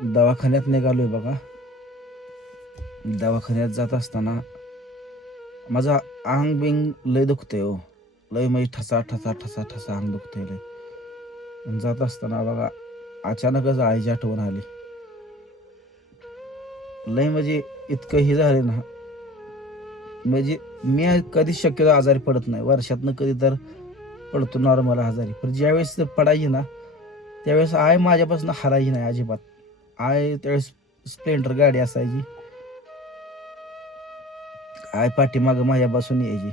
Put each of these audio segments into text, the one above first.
दवाखान्यात निघालो आहे बघा. दवाखान्यात जात असताना माझं अंग बिंग लय दुखतंय हो. लय म्हणजे ठसा ठसा ठसा ठसा अंग दुखतंय लय. जात असताना बघा अचानकच आईची आठवण आली. लय म्हणजे इतकं हे झालं ना म्हणजे मी कधीच शक्यतो आजारी पडत नाही. वर्षातनं कधी तर पडतो नॉर्मल आजारी. पण ज्यावेळेस पडायची ना त्यावेळेस आय माझ्यापासून हरायची नाही अजिबात. आय त्यावेळेस स्प्लेंडर गाडी असायची. आय पाठीमागं माझ्यापासून यायची.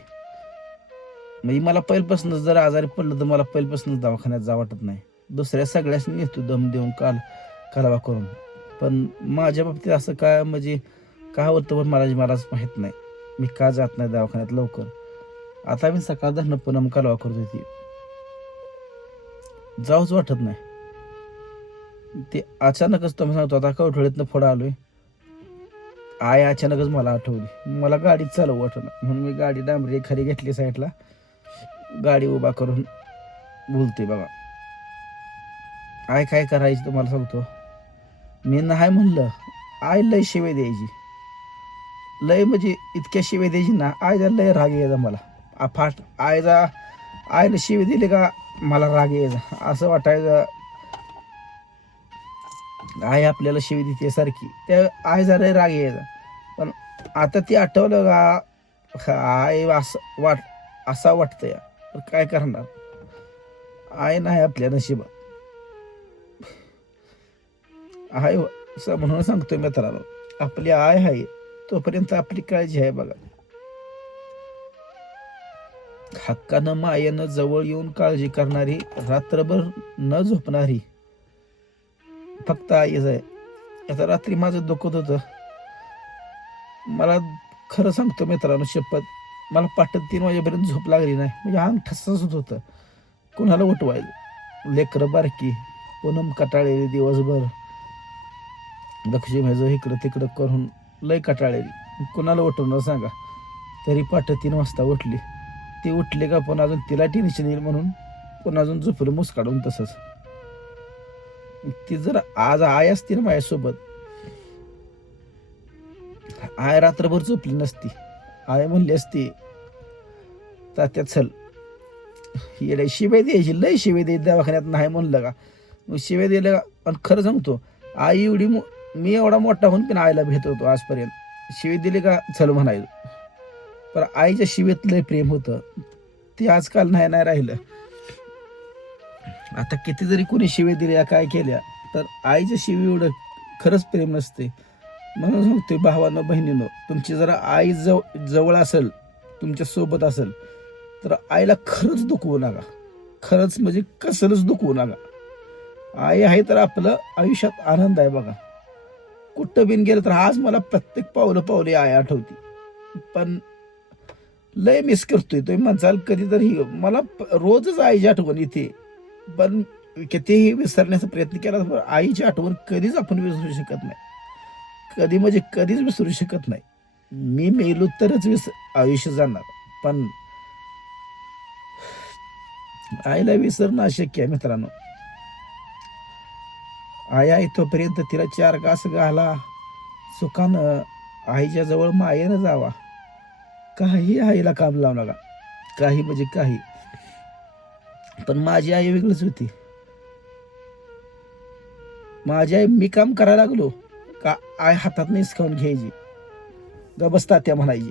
म्हणजे मला पहिल्यापासूनच जर आजारी पडलं तर मला पहिल्यापासूनच दवाखान्यात जा वाटत नाही. दुसऱ्या सगळ्याच नेतो दम देऊन काल कालवा करून. पण माझ्या बाबतीत असं काय म्हणजे काय होतं पण मला मलाच माहीत नाही. मी का जात नाही दवाखान्यात लवकर? आता मी सकाळ धरणं पुन्हा कालवा करत होती. जाऊच वाटत नाही. ते अचानकच तुम्ही सांगतो आता कवठळीतनं पुढं आलोय. आय अचानकच मला आठवली. मला गाडी चालू आठवणं म्हणून मी गाडी डांबरी खाली घेतली साईडला. गाडी उभा करून बोलते बाबा आय काय करायची तुम्हाला सांगतो. मी नाही म्हणलं आय लय शिवे द्यायची. लय म्हणजे इतक्या शिवे द्यायची ना आयला लय राग यायचा मला. आ फाट आयचा आयला शिवे दिली का मला राग यायचा. असं वाटायचं आय आपल्याला शिवी देते सारखी. त्या आय जरा राग यायचा. पण आता ती आठवलं का आय असं वाट असा वाटतं या तर काय करणार? आय नाही आपल्या नशिबात. आय म्हणून सांगतोय मित्रांनो आपली आय आहे तोपर्यंत आपली काळजी आहे बघा. हक्कानं मायेनं जवळ येऊन काळजी करणारी रात्रभर न झोपणारी फक्त आईच आहे. आता रात्री माझं दुखत होतं. मला खरं सांगतो मित्रांनो शपथ. मला पाटत तीन वाजेपर्यंत झोप लागली नाही. म्हणजे अंग ठसत होतं. कोणाला उठवायचं? लेकरं बारकी. पूनम कटाळलेली दिवसभर. लक्ष्मीचं इकडं तिकडं करून लय कटाळलेली. कोणाला उठवणार सांगा? तरी पाठ तीन वाजता उठली. ती उठली का पण अजून तिला टेन्शन येईल म्हणून पण अजून झोपलं मुस काढून तसंच. ती जर आज आय असती ना माझ्यासोबत आय रात्रभर झोपली नसती. आय म्हणली असती तात्या चल येडे शिवे द्यायची लय शिवे द्यायची दवाखान्यात नाही म्हणलं का? मग शिवे दिलं का पण खरं सांगतो आई एवढी मो- मी एवढा मोठा होऊन पण आईला भेट होतो आजपर्यंत. शिवे दिली का? चल म्हणायचो. पण आईच्या शिवेत लय प्रेम होतं. ते आजकाल नाही नाही राहिलं. आता किती जरी कोणी शिवे दिल्या काय केल्या तर आईच्या शिवी एवढं खरंच प्रेम नसते. म्हणून सांगतोय भावानं बहिणीनं तुमची जरा आई जव जवळ असेल तुमच्यासोबत असेल तर आईला खरंच दुखवू नका. खरंच म्हणजे कसलंच दुखवू नका. आई आहे तर आपलं आयुष्यात आनंद आहे बघा. कुठं बिन गेलं तर आज मला प्रत्येक पावलं पावले आई आठवती. पण लय मिस करतोय तुम्ही म्हणसाल कधीतरी मला प- रोजच आईची आठवण येते. पण कितीही विसरण्याचा प्रयत्न केला तर आईची आठवण कधीच आपण विसरू शकत नाही. कधी म्हणजे कधीच विसरू शकत नाही. मी मेलो तरच विस आयुष्य जाणार. पण आईला विसरणं अशक्य आहे मित्रांनो. आई आई तोपर्यंत तिला चार घास घाला. सुखानं आईच्या जवळ मायेनं जावा. काही आईला काम लावू नका. काही म्हणजे काही. पण माझी आई वेगळीच होती. माझी आई मी काम करायला लागलो का आई हातात निसकावून घ्यायची. ग बसता त्या म्हणायची.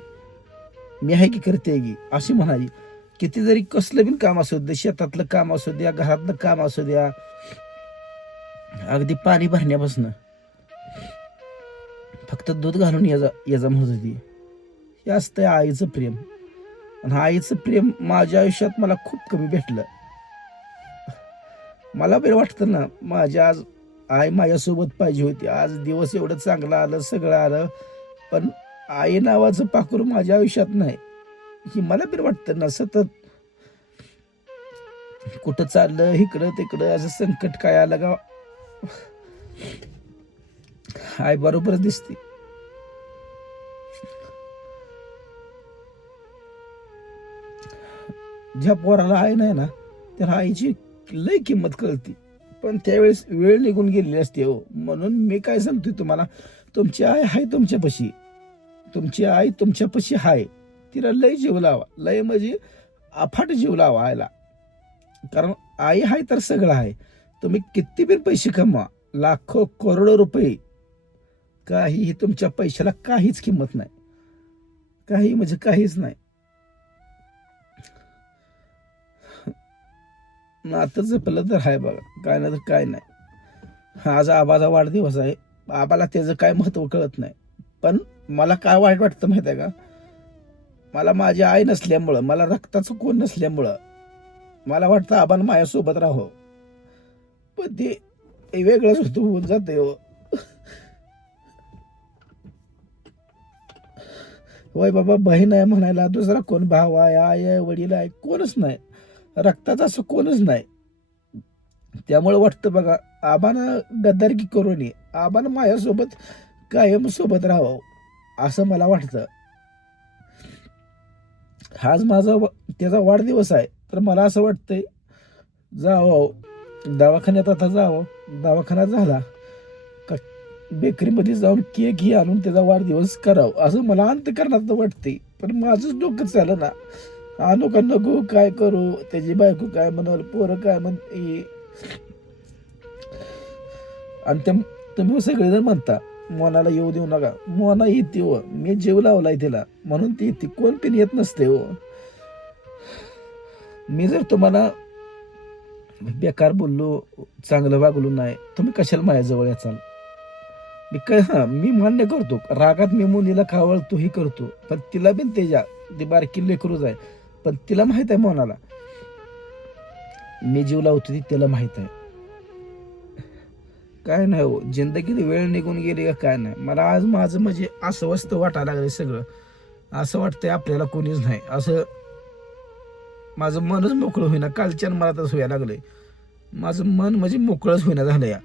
मी आहे की करते की अशी म्हणायची. किती जरी कसलं बी काम असू दे शेतातलं काम असू द्या घरातलं काम असू द्या अगदी पाणी भरण्यापासून. फक्त दूध घालून याचा याचा म्हणत होती. हे असतं आईचं प्रेम. आणि आईचं प्रेम माझ्या आयुष्यात मला खूप कमी भेटलं. मला बरं वाटतं ना माझ्या आज आई माझ्यासोबत पाहिजे होती. आज दिवस एवढं चांगलं आलं सगळं आलं पण आई नावाचं पाखरू माझ्या आयुष्यात नाही. ही मला बरं वाटतं ना सतत कुठं चाललं इकडं तिकडं असं संकट काय आलं का? आई बरोबरच दिसते. ज्या पोराला आई नाही ना त्याला आईची लय किंमत कळती. पण त्यावेळेस वेळ निघून गेलेली असते हो. म्हणून मी काय सांगतोय तुम्हाला तुमची आई आहे तुमच्यापाशी. तुमची आई तुमच्यापाशी आहे तिला लय जीव लावा. लय म्हणजे अफाट जीव लावा आईला. कारण आई आहे तर सगळं आहे तुम्ही किती पण पैसे कमवा. लाखो करोडो रुपये. काही तुमच्या पैशाला काहीच किंमत नाही. काही म्हणजे काहीच नाही. नातं जपलं तर आहे बघा. काय नाही तर काय नाही. आज आबाचा वाढदिवस आहे. आबाला त्याचं काय महत्त्व कळत नाही. पण मला काय वाईट वाटतं माहिती आहे का? मला माझी आई नसल्यामुळं मला रक्ताचं कोण नसल्यामुळं मला वाटतं आबान माझ्यासोबत राहो पण ते ते वेगळंच होतं होऊन जाते हो. वय बाबा बहीण आहे म्हणायला दुसरा कोण भाव आहे आई आहे वडील आहे कोणच नाही. रक्ताचा असं कोणच नाही. त्यामुळे वाटतं बघा आबानं गद्दारकी करू नये आबानं माझ्यासोबत कायम सोबत राहावं असं मला वाटतं. हाच माझा व- त्याचा वाढदिवस आहे. तर मला असं वाटतंय जावं दवाखान्यात आता जावं. दवाखाना झाला. का बेकरीमध्ये जाऊन केक ही आणून त्याचा वाढदिवस करावं असं मला अंतकरणात वाटते पण माझंच डोकं चालं ना आणू का नको काय करू? त्याची बायको काय म्हणाल? पोरं काय म्हणते आणि ते तुम्ही सगळेजण म्हणता मोनाला येऊ देऊ नका. मोना येते हो. मी जीव लावलाय तिला. म्हणून ती येते. कोण पण येत नसते हो. मी जर तुम्हाला बेकार बोललो चांगलं वागलो नाही तुम्ही कशाला माझ्याजवळ याचाल? मी काय हा मी मान्य करतो. रागात मी मुलीला खावळतो ही करतो. पण तिला बिन त्याच्या ती बारकी लेकरूच आहे. पण तिला माहीत आहे मोनाला. मी जीव लावतो ती तिला माहीत आहे. काय नाही हो जिंदगीत वेळ निघून गेली का काय नाही. मला आज माझं म्हणजे अस्वस्थ वाटायला लागलं सगळं. असं वाटतंय आपल्याला कोणीच नाही. असं माझं मनच मोकळं होईना. कालच्या मला तसं व्हायला लागलंय. माझं मन म्हणजे मोकळंच होईना झालं या.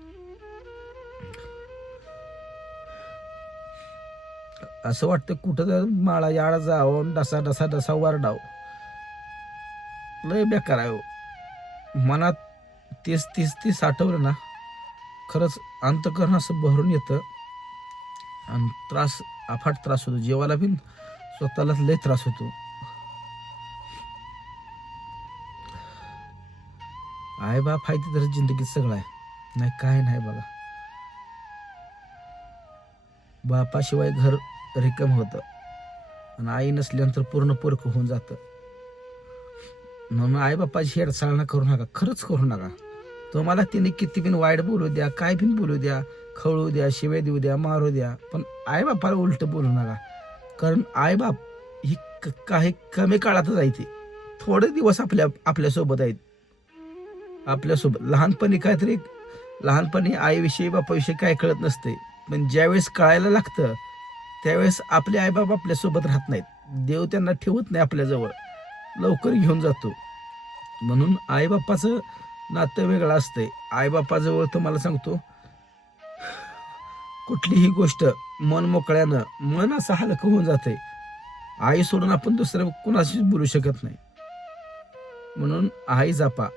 असं वाटतं कुठं तर माळा याळा जावं डसा डसा डसा वारडावं. लय बेकार आहे हो. मनात तेच तीस तीस आठवलं ना खरंच अंतकरण असं भरून येतं. आणि त्रास अफाट त्रास होतो. जेवायला पण स्वतःलाच लय त्रास होतो. आई बाप फायदे तर जिंदगीत सगळं आहे. नाही काय नाही बघा. बापाशिवाय घर रिकम होतं. आणि आई नसल्यानंतर पूर्ण पोरक होऊन जातं. म्हणून आई बापाची हेडसाळणा करू नका खरंच करू नका. तुम्हाला तिने किती बिन वाईट बोलू द्या काय बिन बोलू द्या खवळू द्या शिवे देऊ द्या मारू द्या पण आई बापाला उलट बोलू नका. कारण आईबाप ही क- काही कमी काळातच आहे ती. थोडे दिवस आपल्या आपल्यासोबत आहेत. आपल्यासोबत. लहानपणी काहीतरी लहानपणी आईविषयी बापाविषयी काय कळत नसते. पण ज्यावेळेस कळायला लागतं त्यावेळेस आपले आईबाप आपल्यासोबत राहत नाहीत. देव त्यांना ठेवत नाही आपल्याजवळ. लवकर घेऊन जातो. म्हणून आईबापाचं नातं वेगळं असतंय. आईबापाजवळ तुम्हाला सांगतो कुठलीही गोष्ट मन मोकळ्यानं मन असं हलकं होऊन जाते आई सोडून आपण दुसऱ्या कुणाशीच बोलू शकत नाही. म्हणून आई जापा.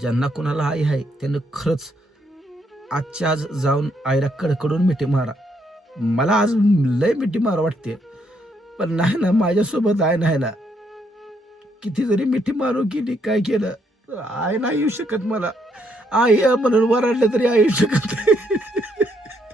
ज्यांना कुणाला आई आहे त्यांना खरंच आजच्या आज जाऊन आईला कडकडून मिठी मारा. मला आज लय मिठी मारा वाटते. पण नाही ना माझ्यासोबत आहे नाही ना. किती जरी मिठी मारू केली काय केलं आय नाही येऊ शकत मला आई आहे म्हणून वराडलं तरी आई येऊ शकत नाही.